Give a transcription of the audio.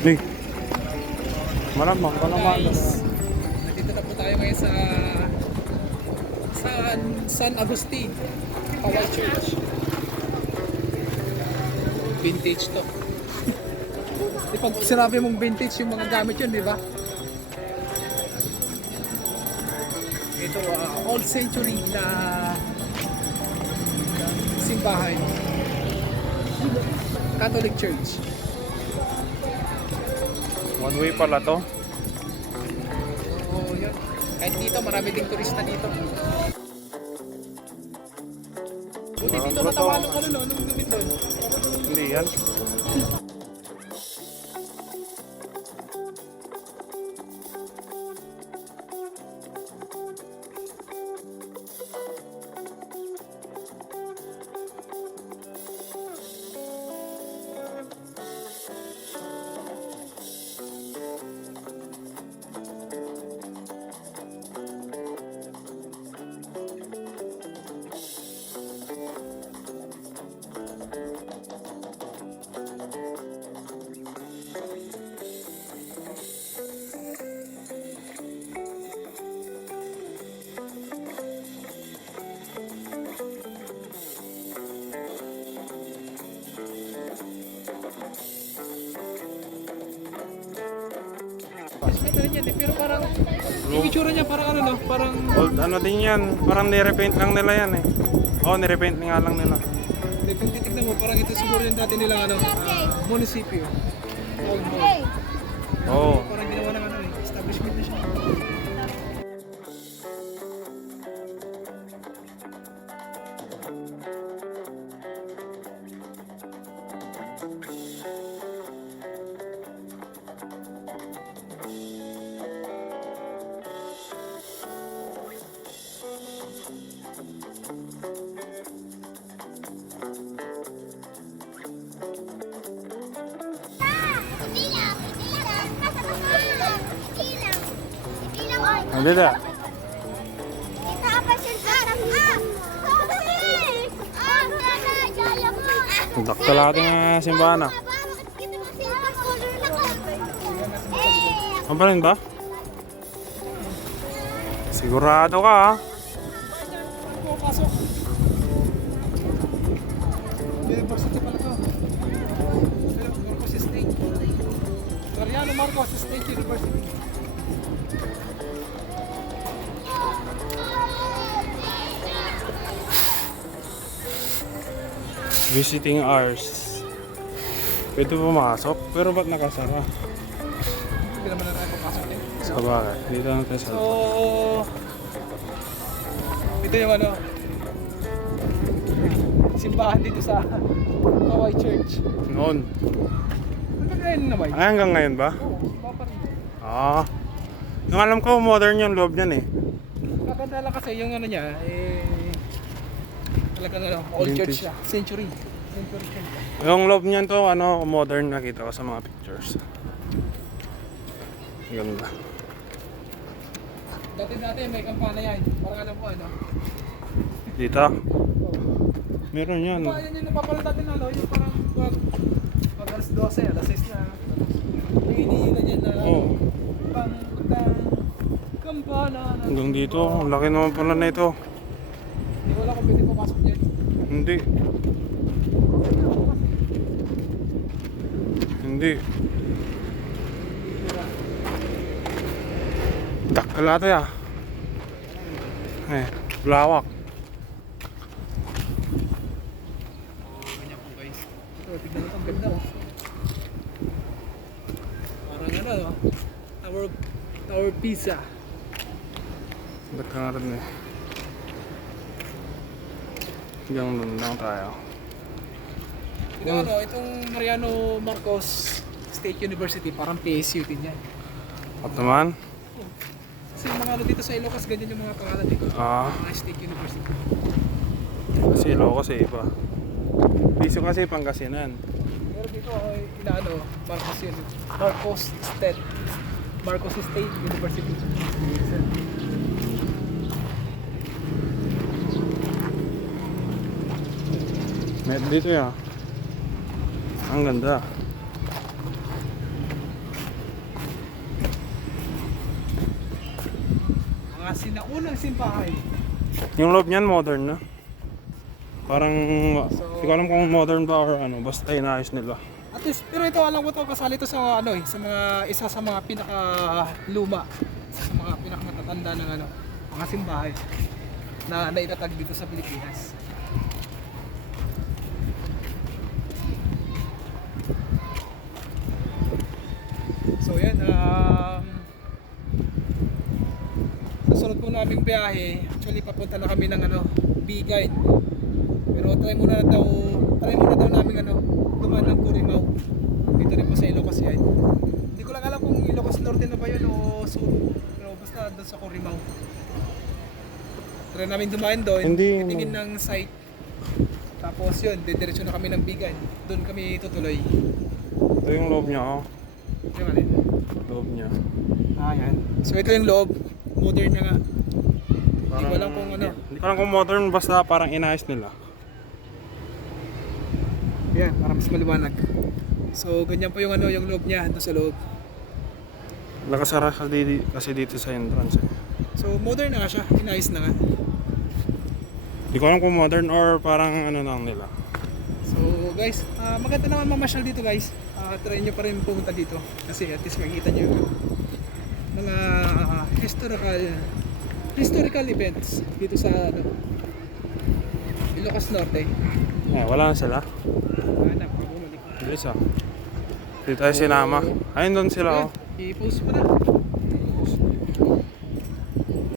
Hey, malamang ka naman. Guys, nandito na po tayo ngayon sa San Agustin, Hawaii Church. Vintage to. Di pag sinabi mong vintage yung mga gamit yun, di ba? Ito, old century na simbahan. Catholic Church. One way pala to. Oo, yun. Kahit dito, marami ding turista dito. Buti dito natawanan ko nun, nung lumit doon. Hindi yan. Ito rin yan eh, pero parang yung itsura niya parang ano no, parang Old ano din yan. Parang nirepaint lang nila yan eh. Oo, nirepaint nga lang nila. kung titignan mo parang ito siguro yung dati nilang ano, munisipyo. Old mall. Oo. Parang ginawa ng ano eh, establishment na siya. Ano na? Dakta natin ang simbahan ah. Ano pa rin ba? Sigurado ka ah. Pasok. University pala to. Marcos State. Mariano Marcos State University. Visiting hours. Pwede pumasok, pero ba't nakasara? Hindi naman na tayo papasok eh. Sa bagay, dito natin sa So, ito yung ano, simbahan dito sa Hawaii Church. noon. Magkakain naman. Ay, hanggang ngayon ba? Oo, iba pa rin. Ah. Yung alam ko, modern yung loob niyan eh. Maganda lang kasi yung ano niya, talagang ano, old Vintage. church siya. Century church. Yung loob niyan to, ano, modern nakita ko sa mga pictures. Ganda. Dati may kampana yan. Parang alam ko ano. Dito? Meron yan. Kampana yan yung napapala natin ano, yung parang pag alas 12, alas 6 na. Yung iniilan yan na Oo. pang kampana na. Hanggang dito, ang laki naman pala na ito. Hindi ko alam kung pwede pumasok dyan. Hindi. Hindi. Dakala to ya. Eh, lawak. Ganyan po guys. Ito, tignan mo ito, ang ganda oh. Parang ano, no? Tower Pizza. Dakala rin eh. Hanggang doon lang tayo. Ito ano, itong Mariano Marcos State University, parang PSU din yan. At naman? Kasi yung mga ano dito sa Ilocos, ganyan yung mga pangalan dito. Ah, Mga State University. kasi Ilocos eh iba. Piso kasi Pangasinan. Pero dito ako inaano, Marcos yun. Marcos State University. Met dito ya. Ang ganda. sinaunang simbahay. Yung loob niyan modern na. Parang, hindi ko alam kung modern ba or ano, basta inayos nila. At least, pero ito alam ko to, kasali to sa ano sa mga, isa sa mga pinaka luma, isa sa mga pinaka matatanda ng ano, mga simbahay na naitatag dito sa Pilipinas. So yan, susunod po naming biyahe, actually papunta na kami ng ano, Bigay. Pero try muna daw namin ano, dumaan ng Curimaw. Dito rin po sa Ilocos yan. Hindi ko lang alam kung Ilocos Norte na ba yun o Sur. Pero basta doon sa Curimaw. Try namin dumaan doon, Hindi, titingin ng site. Tapos yun, didiretso na kami ng Bigay. Doon kami tutuloy. Ito yung loob niya, oh. Yung alin? Loob niya. Ah, yan. So ito yung loob. Modern na nga. Hindi ko alam kung ano. Hindi ko alam kung modern, basta parang inayos nila. Yan, para mas maliwanag. So ganyan po yung ano, yung loob niya doon sa loob. Nakasara kasi dito sa entrance. Eh. So modern na nga siya, inayos na nga. Hindi ko alam kung modern or parang ano lang nila. So guys, maganda naman mamasyal dito guys. Try nyo pa rin pumunta dito kasi at least makikita nyo yung mga historical events dito sa ano, Ilocos Norte. Wala na sila. Hanap, bumalik. Hindi isa. Dito tayo sinama. Ayun doon sila, oh. I-post mo na.